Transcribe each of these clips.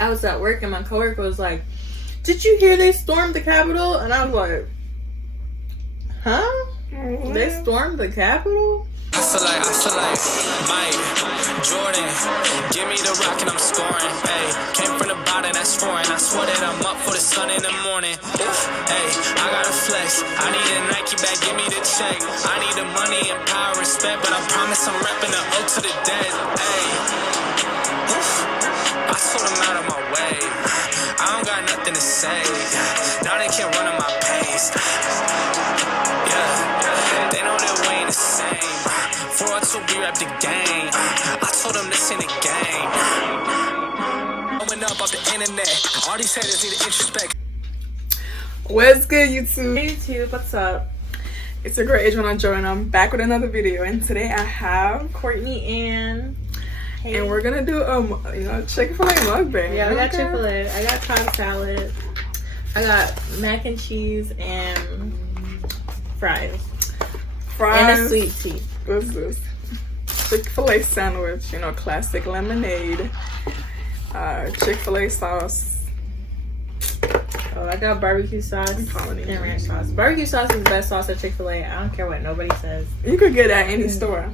I was at work and my coworker was like, "Did you hear they stormed the Capitol?" And I was like, "Huh? They stormed the Capitol?" I feel like Mike Jordan, give me the rock and I'm scoring. Hey, came from the bottom, that's foreign. I swear that I'm up for the sun in the morning. Oof, hey, I gotta flex. I need a Nike bag, give me the check. I need the money and power, respect, but I promise I'm repping the O to the dead. Hey, oof, I told them out of my way. I don't got nothing to say. Now they can't run at my pace. Yeah, they know that we ain't the same. 402, we rap the game. I told them this ain't a game. Open up off the internet. All these haters need to introspect. What's good, YouTube? Hey, YouTube, what's up? It's your girl Adrian Joy, and I'm back with another video. And today I have Courtney-Ann. Hey. And we're gonna do a Chick-fil-A mukbang. Yeah, we got Chick-fil-A. I got Cobb salad. I got mac and cheese and fries. And a sweet tea. What's this? Chick-fil-A sandwich, classic lemonade, Chick-fil-A sauce. Oh, I got barbecue sauce and ranch sauce. Barbecue sauce is the best sauce at Chick-fil-A. I don't care what nobody says. You could get it at any store.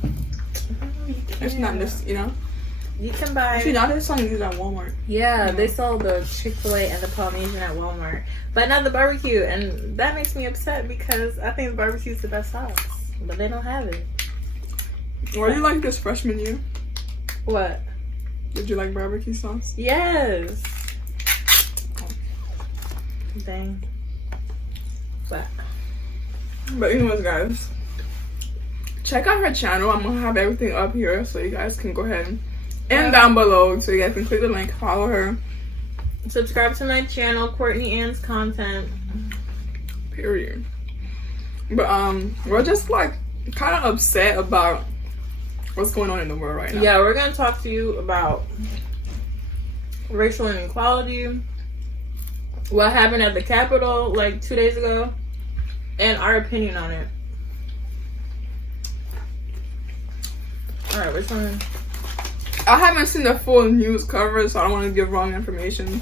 It's not just, You can buy. Actually, now they're selling these at Walmart. Yeah, they sell the Chick-fil-A and the Polynesian at Walmart, but not the barbecue, and that makes me upset because I think the barbecue is the best sauce, but they don't have it. Why do you like this freshman year? What? Did you like barbecue sauce? Yes. Oh. Dang. But anyways, guys, check out her channel. I'm gonna have everything up here so you guys can go ahead and down below so you guys can click the link, follow her, subscribe to my channel, Courtney-Ann's period. But we're just like kind of upset about what's going on in the world right now. Yeah, we're gonna talk to you about racial inequality, what happened at the Capitol like 2 days ago, and our opinion on it. All right, which one? I haven't seen the full news coverage, so I don't want to give wrong information.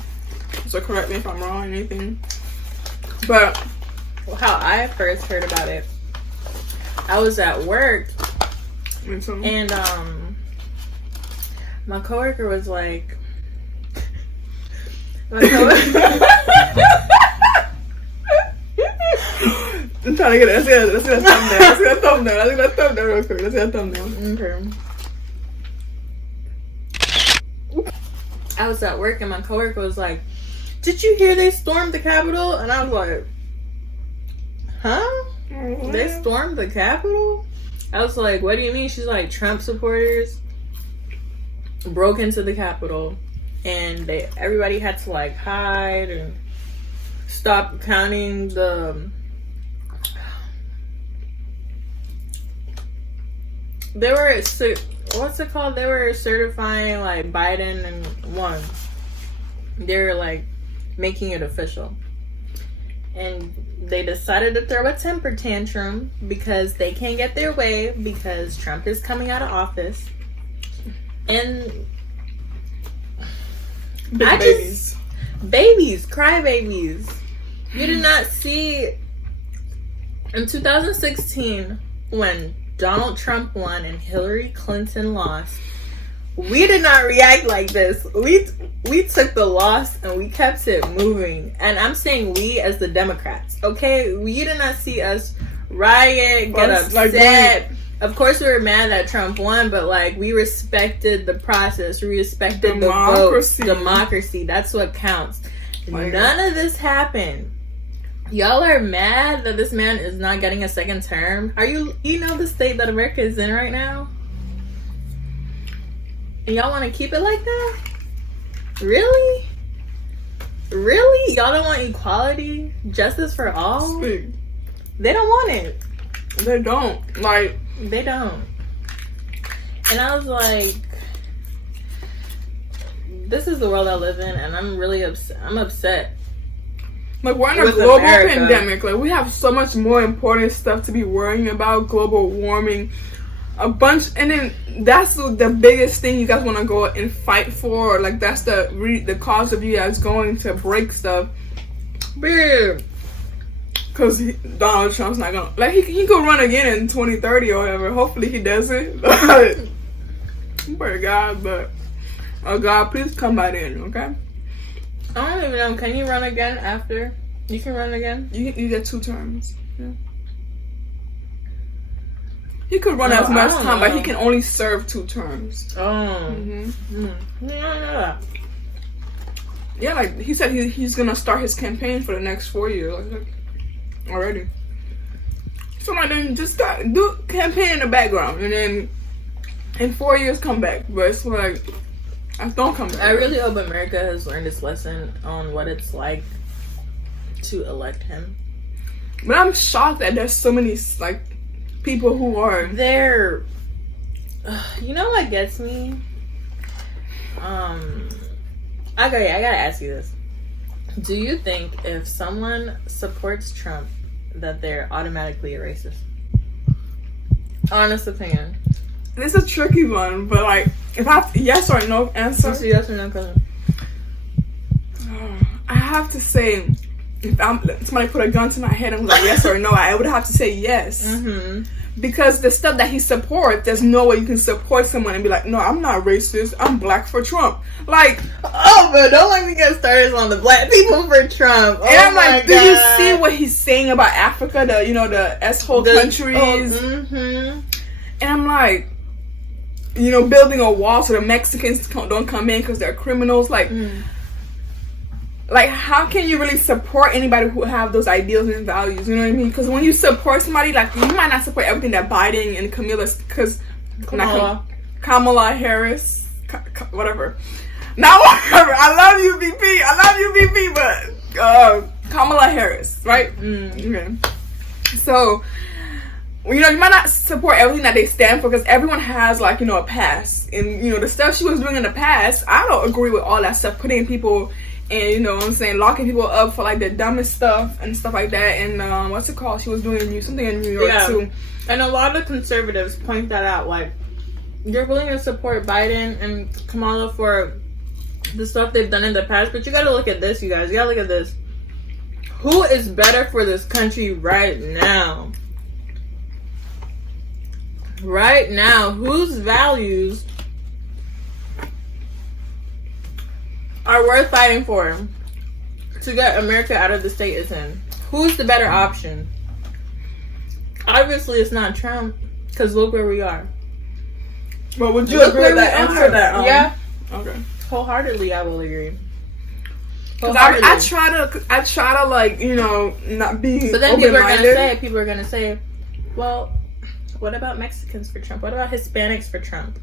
So correct me if I'm wrong or anything. But how I first heard about it, I was at work, and my coworker was like, I'm trying to get it. Let's get a thumbnail. Let's get a thumbnail real quick. Let's get a thumbnail. Okay. I was at work and my coworker was like, "Did you hear they stormed the Capitol?" And I was like, "Huh? They stormed the Capitol?" I was like, "What do you mean?" She's like, "Trump supporters broke into the Capitol and everybody had to like hide and stop counting the." They were, what's it called? They were certifying like Biden and won. They're like making it official. And they decided to throw a temper tantrum because they can't get their way because Trump is coming out of office. And babies, crybabies. You did not see in 2016 when Donald Trump won and Hillary Clinton lost. We did not react like this. We took the loss and we kept it moving. And I'm saying we as the Democrats, okay? You did not see us riot, get upset. Of course we were mad that Trump won, but like we respected the process. We respected the vote. Democracy. That's what counts. None of this happened. Y'all are mad that this man is not getting a second term. You know the state that America is in right now? And y'all want to keep it like that? Really? Really? Y'all don't want equality? Justice for all? They don't want it. They don't. They don't. And I was like, this is the world I live in, and I'm really upset. I'm upset. Like, we're in a global pandemic. Like, we have so much more important stuff to be worrying about. Global warming, a bunch, and then that's the biggest thing you guys want to go and fight for. Like that's the cause of you guys going to break stuff. Weird. Because Donald Trump's not gonna, like, he could run again in 2030 or whatever. Hopefully he doesn't. But pray to God, but oh God, please come by then, okay? I don't even know. Can you run again after? You can run again. You get 2 terms. Yeah. He could run No, as much I don't time, but know. he can only serve 2 terms. Oh. Yeah, like he said, he's gonna start his campaign for the next 4 years, like already. So like, then just do campaign in the background, and then in 4 years come back. But it's like, don't come back. I really hope America has learned its lesson on what it's like to elect him. But I'm shocked that there's so many like people who are. They're, you know what gets me? Okay, I gotta ask you this. Do you think if someone supports Trump that they're automatically a racist? Honest opinion. This is a tricky one, but like, if I have yes or no answer, What's your yes or no question? I have to say, if somebody put a gun to my head and was like yes or no, I would have to say yes. Mm-hmm. Because the stuff that he supports, there's no way you can support someone and be like, no, I'm not racist, I'm black for Trump. Like, Oh, but don't let me get started on the black people for Trump. Oh, and I'm my like, do God. you see what he's saying about Africa, the S-hole countries? Mm-hmm. And I'm like, building a wall so the Mexicans don't come in because they're criminals. Like, like, how can you really support anybody who have those ideals and values? You know what I mean? Because when you support somebody, like, you might not support everything that Biden and Kamala Harris, whatever. Now, whatever. I love you, VP, but Kamala Harris, right? Okay. So, you might not support everything that they stand for because everyone has, like, a past. And, the stuff she was doing in the past, I don't agree with all that stuff, putting people and, locking people up for, like, the dumbest stuff and stuff like that. And, what's it called? She was doing something in New York, too. And a lot of conservatives point that out. Like, you're willing to support Biden and Kamala for the stuff they've done in the past, but you gotta look at this, you guys. You gotta look at this. Who is better for this country right now? Right now, whose values are worth fighting for to get America out of the state it's in? Who's the better option? Obviously, it's not Trump, because look where we are. But would you Look agree where with we that are. answer? That Yeah. Okay. Wholeheartedly, I will agree. Cause I try to like, not be. But then open-minded. people are gonna say, well, what about Mexicans for Trump? What about Hispanics for Trump?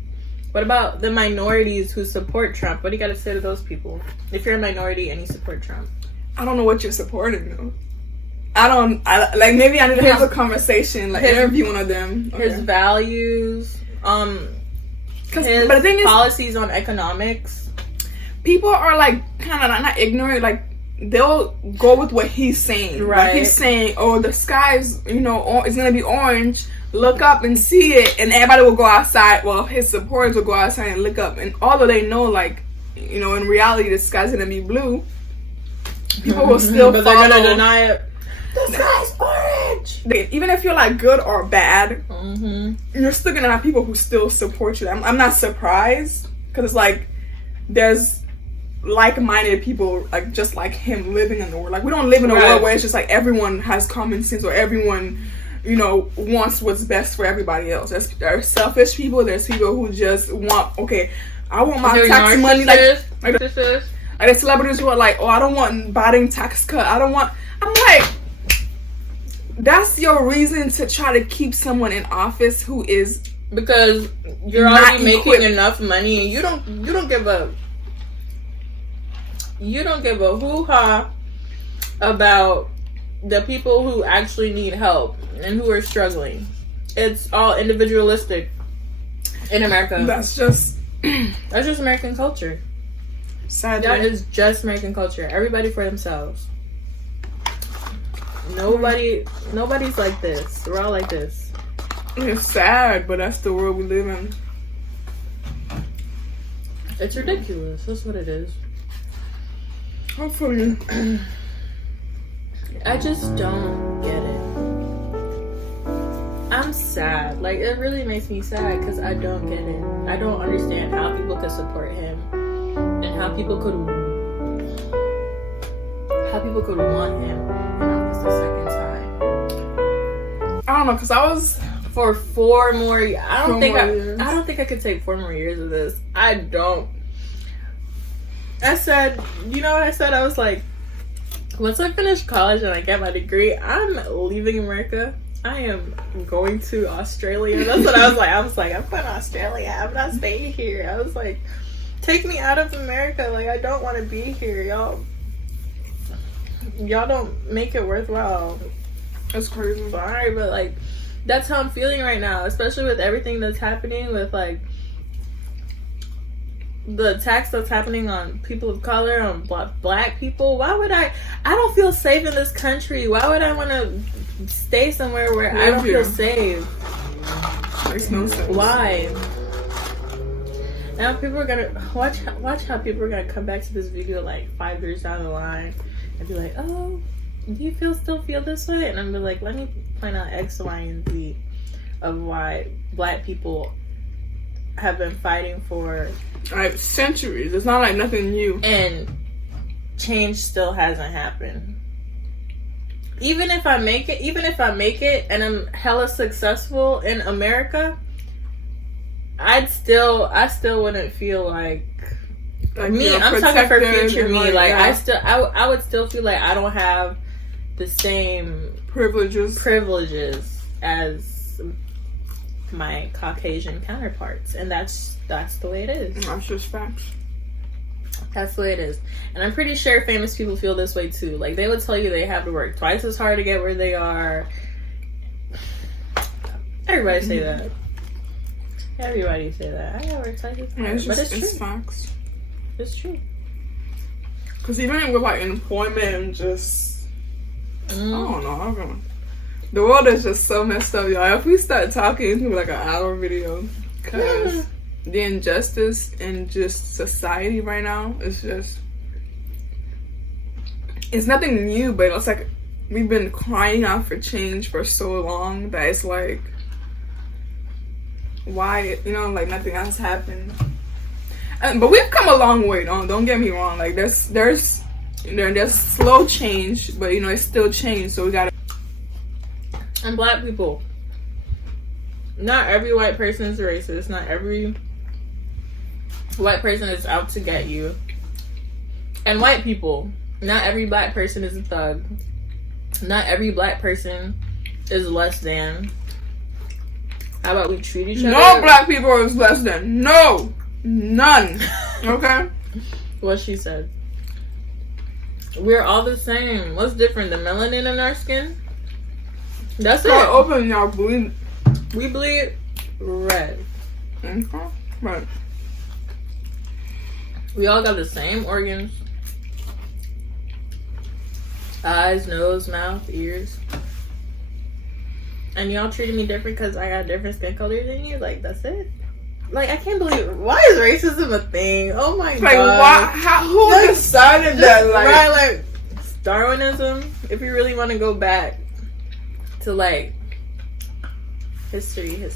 What about the minorities who support Trump? What do you got to say to those people? If you're a minority and you support Trump, I don't know what you're supporting though. Maybe I need to have a conversation, like interview one of them. Okay. His values, his but the thing is, policies on economics. People are like kind of not ignorant, like they'll go with what he's saying. Right. Like he's saying, oh, the sky's, it's gonna be orange. Look up and see it, and everybody will go outside. Well, his supporters will go outside and look up, and although they know, like, in reality, the sky's gonna be blue, people will still but follow. They're gonna deny it. The sky's orange. Even if you're like good or bad, you're still gonna have people who still support you. I'm not surprised because it's like there's like-minded people like just like him living in the world. Like we don't live in a world where it's just like everyone has common sense or everyone wants what's best for everybody else. There's selfish people. There's people who just want, okay, I want my tax money. Like the celebrities who are like, oh, I don't want Biden tax cut. I'm like, that's your reason to try to keep someone in office who is because you're already making enough money and you don't give a hoo-ha about the people who actually need help and who are struggling. It's all individualistic in America. That's just American culture. Sadly. That is just American culture. Everybody for themselves. Nobody's like this. We're all like this. It's sad, but that's the world we live in. It's ridiculous. That's what it is. Hopefully. I just don't get it. I'm sad. Like, it really makes me sad because I don't get it. I don't understand how people could support him and how people could want him in office a second time. I don't know, because I was For 4 more years. I don't think I could take 4 more years of this. I don't. I said, you know what I said? I was like, once I finish college and I get my degree, I'm leaving America. I am going to Australia. That's what I was like. I was like, I'm going to Australia. I'm not staying here. I was like, take me out of America. Like, I don't want to be here. Y'all don't make it worthwhile. That's crazy. Sorry, but like, that's how I'm feeling right now, especially with everything that's happening with like the attacks that's happening on people of color, on black people. Why would I don't feel safe in this country. Why would I want to stay somewhere where I don't feel safe? Makes no sense. Why? Now people are gonna watch how people are gonna come back to this video like 5 years down the line and be like, oh, do you still feel this way? And I'm be like, let me point out X, Y, and Z of why black people have been fighting for like centuries. It's not like nothing new. And change still hasn't happened. Even if I make it and I'm hella successful in America, I still wouldn't feel like me. I'm talking for future me. Like yeah. I would still feel like I don't have the same privileges as my Caucasian counterparts, and that's the way it is. That's just facts. That's the way it is. And I'm pretty sure famous people feel this way too. Like, they would tell you they have to work twice as hard to get where they are. Everybody say that. Everybody say that. I gotta work twice as hard. Yeah, but it's true. It's facts. It's true. Because even with like employment and just, I don't know. The world is just so messed up, y'all. If we start talking, it's gonna be like an hour video. Because the injustice in just society right now is just, it's nothing new, but it's like we've been crying out for change for so long that it's like, why, like nothing else happened. But we've come a long way. Don't get me wrong. Like there's slow change, but it's still change. So we gotta. And black people, not every white person is racist. Not every white person is out to get you. And white people, not every black person is a thug. Not every black person is less than. How about we treat each other? No black people is less than. No. None. Okay? What she said. We're all the same. What's different? The melanin in our skin? That's it. Open, y'all bleed. We bleed red. Okay. Right. We all got the same organs. Eyes, nose, mouth, ears. And y'all treated me different because I got different skin color than you? Like, that's it? Like, I can't believe, why is racism a thing? Oh my god. Why, who decided that? Right, like, Darwinism, if you really want to go back to, like, history. You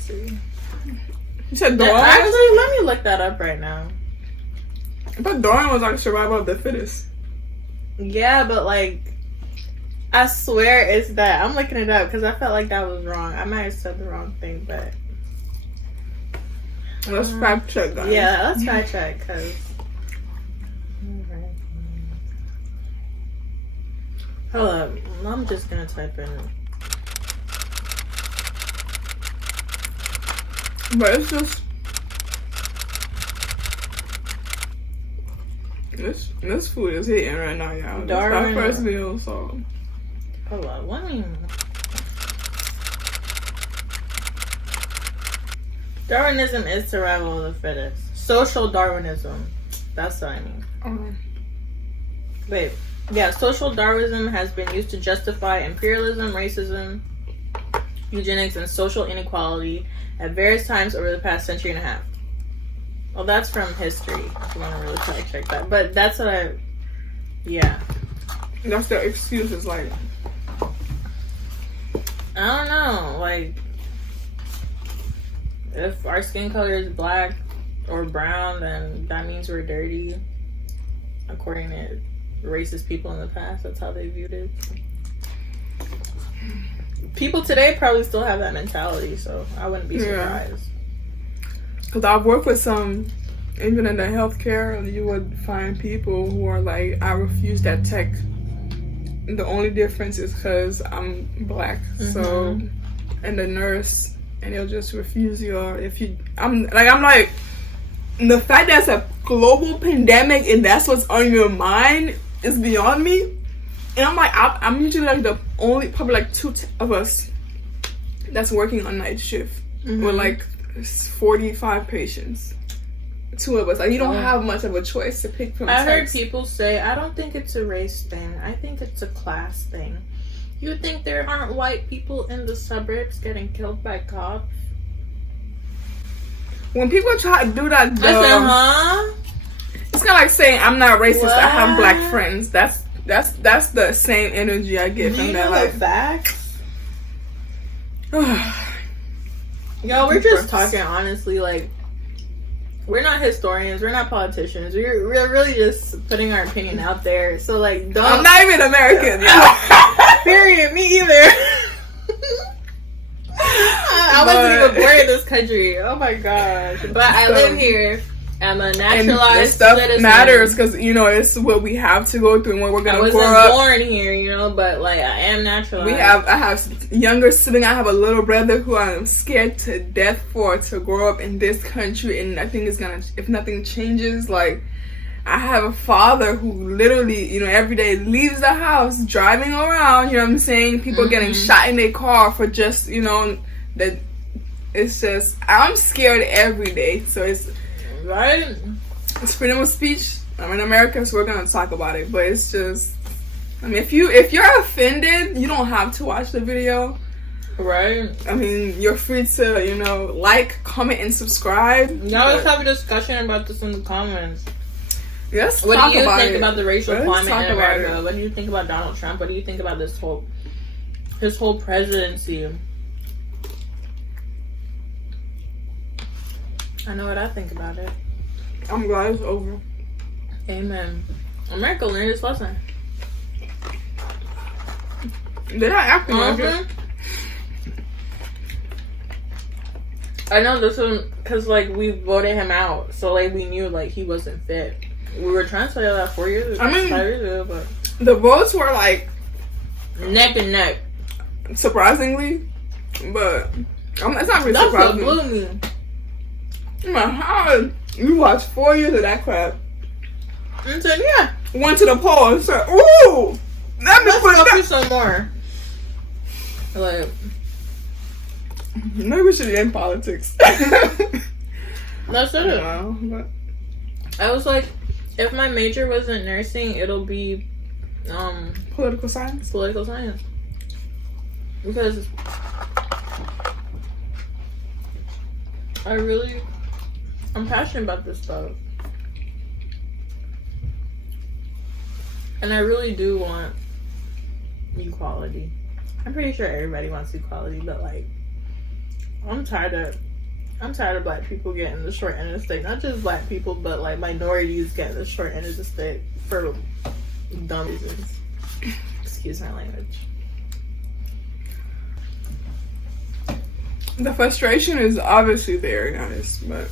said Darwin? Actually, let me look that up right now. But Darwin was like survival of the fittest. Yeah, but, like, I swear it's that. I'm looking it up because I felt like that was wrong. I might have said the wrong thing, but... Let's fact check, guys. Yeah, let's fact check, because... Hold up. I'm just going to type in... But it's just... This food is hitting right now, y'all. Darwin. It's our first meal, so... Hold on. What do you mean? Darwinism is survival of the fittest. Social Darwinism. That's what I mean. Wait. Yeah, social Darwinism has been used to justify imperialism, racism, eugenics, and social inequality at various times over the past century and a half. Well, that's from history, if you want to really fact check that. But that's what yeah. That's the excuse. Is like, I don't know, like, if our skin color is black or brown, then that means we're dirty, according to racist people in the past. That's how they viewed it. People today probably still have that mentality, so I wouldn't be surprised. Because I've worked with some, even in the healthcare, you would find people who are like, I refuse that tech. The only difference is because I'm black. So, and the nurse, and they'll just refuse you. Or if you, I'm like, the fact that it's a global pandemic and that's what's on your mind is beyond me. And I'm like, I'm usually like the only, probably like two of us that's working on night shift with like 45 patients. Two of us. Like, you don't have much of a choice to pick from. I heard people say, I don't think it's a race thing. I think it's a class thing. You think there aren't white people in the suburbs getting killed by cops? When people try to do that, I said, huh? It's kind of like saying I'm not racist. What? I have black friends. That's the same energy I get from that. Like facts. Yo, we're just talking honestly. Like, we're not historians. We're not politicians. We're really just putting our opinion out there. So like, don't. I'm not even American. Period. Me either. I wasn't even born in this country. Oh my gosh. But I live here. I'm a naturalized stuff citizen. Matters because, you know, it's what we have to go through and what we're going to grow up. I wasn't born here, you know, but like, I am naturalized. I have younger sibling. I have a little brother who I'm scared to death for to grow up in this country, and I think it's going to, if nothing changes, like, I have a father who literally, you know, every day leaves the house driving around, you know what I'm saying? People getting shot in their car for just, you know, that it's just, I'm scared every day. So it's, right? It's freedom of speech. I'm in America, so we're going to talk about it. But it's just, I mean, if you're offended, you don't have to watch the video. Right. I mean, you're free to, you know, like, comment, and subscribe. Now let's have a discussion about this in the comments. Yes. What do you think about the racial climate in America? What do you think about Donald Trump? What do you think about his whole presidency? I know what I think about it. I'm glad it's over. Amen. America learned its lesson. They're not acting like it. I know this one because like we voted him out, so like we knew like he wasn't fit. We were trying to say that 5 years ago, but the votes were like neck and neck, surprisingly. But it's not really surprising. That's what blew me. I'm like, how you watched 4 years of that crap? And said, yeah. Went to the poll and said, ooh, let me put that some more. Like, maybe we should be in politics. That's it. No, but I was like, if my major wasn't nursing, it'll be political science. Political science. Because I'm passionate about this stuff. And I really do want equality. I'm pretty sure everybody wants equality, but like, I'm tired of black people getting the short end of the stick. Not just black people, but like minorities getting the short end of the stick for dumb reasons. Excuse my language. The frustration is obviously there, guys, but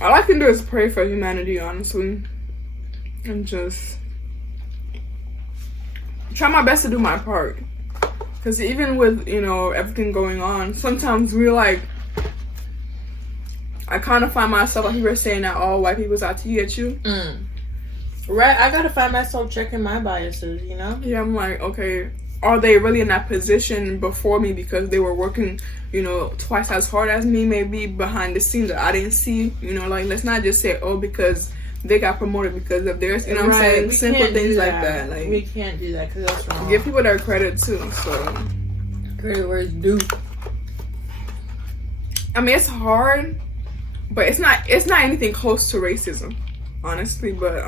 all I can do is pray for humanity, honestly, and just try my best to do my part. Because even with, you know, everything going on, sometimes we're like, I kind of find myself, like you were saying, that all white people's out to get you. Right, I gotta find myself checking my biases, you know? Yeah, I'm like, okay, are they really in that position before me because they were working, you know, twice as hard as me, maybe behind the scenes that I didn't see, you know, like, let's not just say, oh, because they got promoted because of theirs, you know what I'm saying? We simple things like that. Like, we can't do that because that's wrong. Give people their credit too, so. Credit where it's due. I mean, it's hard, but it's not anything close to racism, honestly. But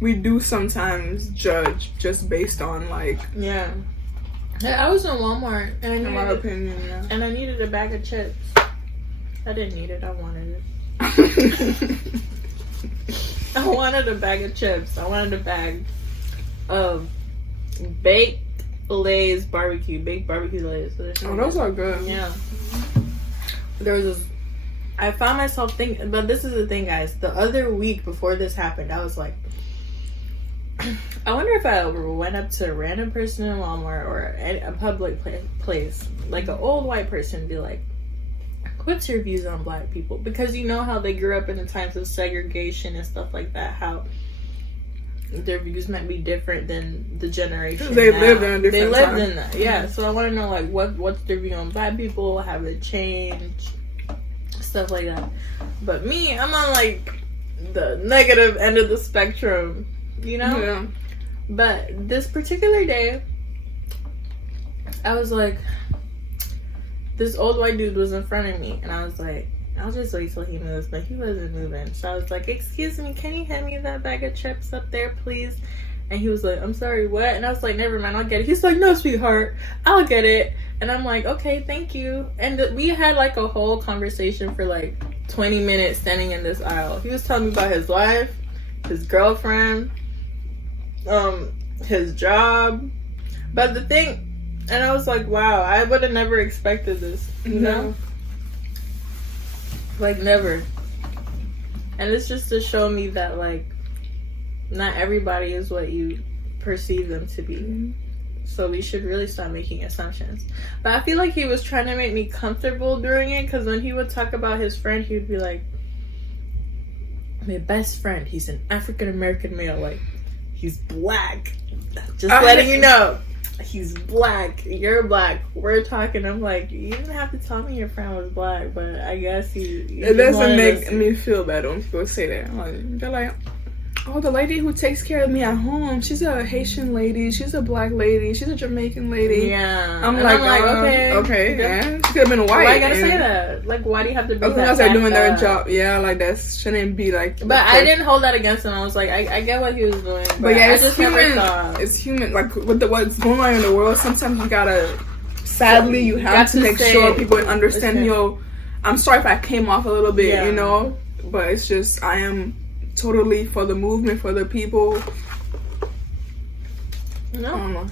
we do sometimes judge just based on like. Yeah. I was in Walmart and In my opinion, yeah. and I needed a bag of chips. I didn't need it. I wanted it. I wanted a bag of chips. I wanted a bag of baked Lay's barbecue. Baked barbecue Lay's. Oh, those are good. Yeah. There was this. I found myself thinking, but this is the thing, guys. The other week before this happened, I was like, I wonder if I went up to a random person in Walmart or a public place, like an old white person, and be like, what's your views on black people? Because you know how they grew up in the times of segregation and stuff like that, how their views might be different than the generation They now. lived in a different They lived time. in that, yeah. So I want to know, like, what's their view on black people? Have it changed? Stuff like that. But me, I'm on, like, the negative end of the spectrum, you know? Yeah. But this particular day, I was like, this old white dude was in front of me, and I was like, I'll just wait till he moves, but he wasn't moving. So I was like, excuse me, can you hand me that bag of chips up there, please? And he was like, I'm sorry, what? And I was like, never mind, I'll get it. He's like, no, sweetheart, I'll get it. And I'm like, okay, thank you. And we had like a whole conversation for like 20 minutes standing in this aisle. He was telling me about his wife, his girlfriend, his job. But the thing, and I was like, wow, I would have never expected this, you know? Like, never. And it's just to show me that, like, not everybody is what you perceive them to be. So we should really stop making assumptions. But I feel like he was trying to make me comfortable during it, because when he would talk about his friend, he would be like, my best friend, he's an African-American male, like, he's black. Just letting you know. He's black. You're black. We're talking. I'm like, you didn't have to tell me your friend was black, but I guess he It doesn't make me feel bad when people say that. They're like, oh, the lady who takes care of me at home, she's a Haitian lady, she's a black lady, she's a Jamaican lady. Yeah. I'm like, okay. Yeah. She could have been white. Why you gotta say that? Like, why do you have to be that? Because they're doing their job. Yeah, like that shouldn't be like. But I didn't hold that against him. I was like, I get what he was doing. But yeah, I it's just human. never thought. It's human. Like with what's going on in the world, sometimes you gotta. Sadly, you have to make sure people understand. Yo, I'm sorry if I came off a little bit, you know. But it's just I am totally for the movement, for the people. No. I don't know.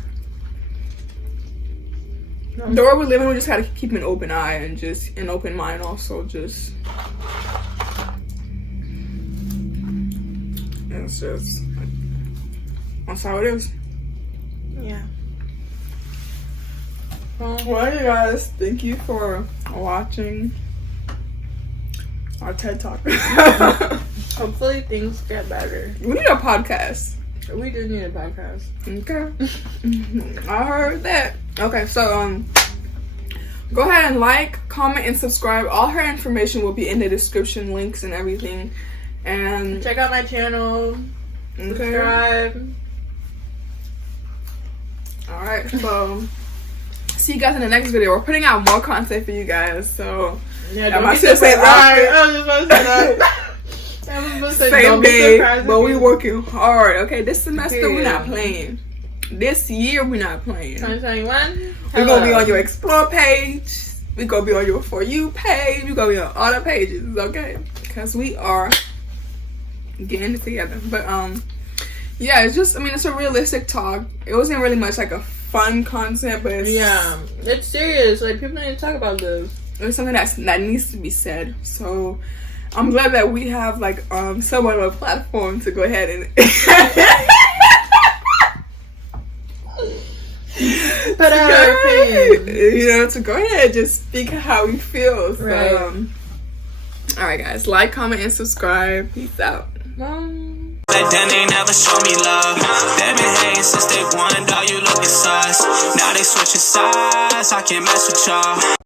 No. The world we live in, we just gotta keep an open eye and just an open mind. Also, just it's just that's how it is. Yeah. Well, you guys, thank you for watching our TED Talk. Hopefully things get better. We need a podcast. We do need a podcast. Okay. I heard that. Okay, so go ahead and like, comment, and subscribe. All her information will be in the description, links and everything. And check out my channel. okay. Subscribe. Alright, so see you guys in the next video. We're putting out more content for you guys, so yeah, don't be surprised. I was just about to say that. I was about to say, same day, but we we working hard. Okay, this semester Period. we're not playing. This year we're not playing. 2021. We're gonna be on your explore page. We're gonna be on your For You page. We're gonna be on all the pages, okay? Because we are getting it together. But yeah, it's just, I mean, it's a realistic talk. It wasn't really much like a fun concept, but it's serious. Like, people need to talk about this. It's something that needs to be said. So I'm glad that we have like somewhat of a platform to go ahead and put our opinion. You know, to go ahead and just speak how we feel. So, Right. Alright guys, like, comment, and subscribe. Peace out. Back then they never show me love. They been hating since day one, dog, you looking sus. Now they switching sides, I can't mess with y'all.